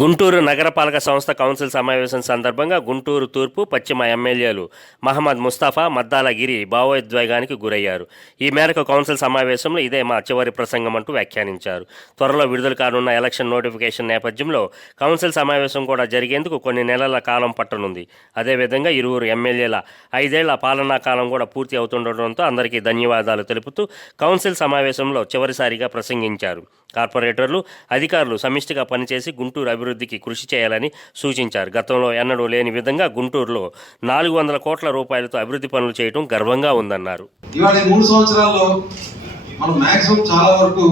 గుంటూరు నగరపాలక సంస్థ కౌన్సిల్ సమావేశం సందర్భంగా గుంటూరు తూర్పు పశ్చిమ ఎమ్మెల్యేలు మహమ్మద్ ముస్తాఫా మద్దాల గిరి భావోద్వేగానికి గురయ్యారు. ఈ మేరకు కౌన్సిల్ సమావేశంలో ఇదే మా చివరి ప్రసంగం అంటూ వ్యాఖ్యానించారు. త్వరలో విడుదల కానున్న ఎలక్షన్ నోటిఫికేషన్ నేపథ్యంలో కౌన్సిల్ సమావేశం కూడా జరిగేందుకు కొన్ని నెలల కాలం పట్టనుంది. అదేవిధంగా ఇరువురు ఎమ్మెల్యేల ఐదేళ్ళ పాలనా కాలం కూడా పూర్తి అవుతుండటంతో అందరికీ ధన్యవాదాలు తెలుపుతూ కౌన్సిల్ సమావేశంలో చివరిసారిగా ప్రసంగించారు. కార్పొరేటర్లు అధికారులు సమిష్టిగా పనిచేసి గుంటూరు అభివృద్ధి అభివృద్ధికి కృషి చేయాలని సూచించారు. గతంలో ఎన్నడూ లేని విధంగా గుంటూరులో నాలుగు వందల కోట్ల రూపాయలతో అభివృద్ధి పనులు చేయడం గర్వంగా ఉందన్నారు. ఇవాళ మూడు సంవత్సరాల్లో మనం మాక్సిమం చాలా వరకు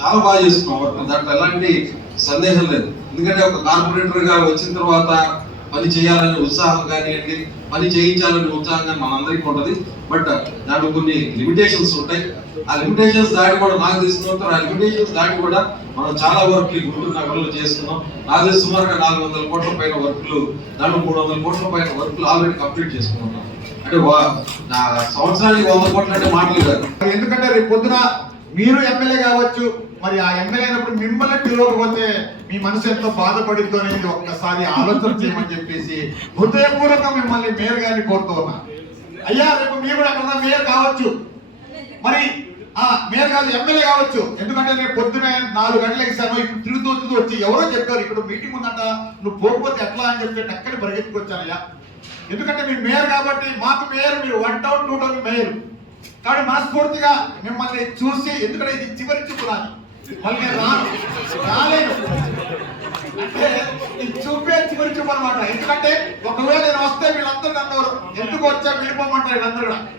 చాలా బాగా చేసుకున్నాం. దాంట్లో ఎలాంటి సందేహం లేదు. ఎందుకంటే ఒక కార్పొరేటర్గా వచ్చిన తర్వాత పని చేయాలనే ఉత్సాహం కానివ్వండి పని చేయించాలనే ఉత్సాహం కానీ మనందరికీ ఉంటుంది. బట్ దాంట్లో కొన్ని లిమిటేషన్స్ ఉంటాయి. ఆ లిమిటేషన్స్ దాటి కూడా నాకు తెలిసినంత ఆ లిమిటేషన్స్ దాటి కూడా మనం చాలా వర్క్లు గుంటూరు నగరంలో చేస్తున్నాం. నాకు తెలిసి సుమారుగా నాలుగు వందల కోట్ల పైన వర్క్లు దాంట్లో మూడు వందల కోట్ల పైన వర్క్లు ఆల్రెడీ కంప్లీట్ చేసుకున్నాం అంటే నా సంవత్సరానికి వంద కోట్లు అంటే మాటలు కాదు. ఎందుకంటే రేపు పొద్దున మీరు ఎమ్మెల్యే కావచ్చు మరి ఆ ఎమ్మెల్యే అయినప్పుడు మిమ్మల్ని పిలవకపోతే మీ మనసు ఎంతో బాధపడిద్దో అనేది ఒక్కసారి ఆలోచన చేయమని చెప్పేసి హృదయపూర్వకంగా మిమ్మల్ని మేయర్ గారిని కోరుతూ ఉన్నా అయ్యా రేపు మీరు కూడా ఎక్కడన్నా మేయర్ కావచ్చు. మరి ఆ మేయర్ కాదు ఎమ్మెల్యే కావచ్చు. ఎందుకంటే నేను పొద్దునే నాలుగు గంటలకు ఇస్తాను ఇప్పుడు తిరుగుతూ తిరుగుతూ వచ్చి ఎవరో చెప్పారు ఇక్కడ మీటింగ్ ఉందంట నువ్వు పోకపోతే ఎట్లా అని చెప్తే టక్కని పరిగెత్తుకొచ్చానయ్యా. ఎందుకంటే మీరు మేయర్ కాబట్టి మాకు మేయర్ మీరు one town two town mayor. కానీ మనస్ఫూర్తిగా మిమ్మల్ని చూసి ఎందుకంటే ఇది చివరి చూపు రాని మళ్ళీ అంటే ఇది చూపే చివరి చూపు అనమాట ఎందుకంటే ఒకవేళ నేను వస్తే వీళ్ళందరూ నన్ను ఎందుకు వచ్చా వెళ్ళిపోమంటారు వీళ్ళందరూ కూడా.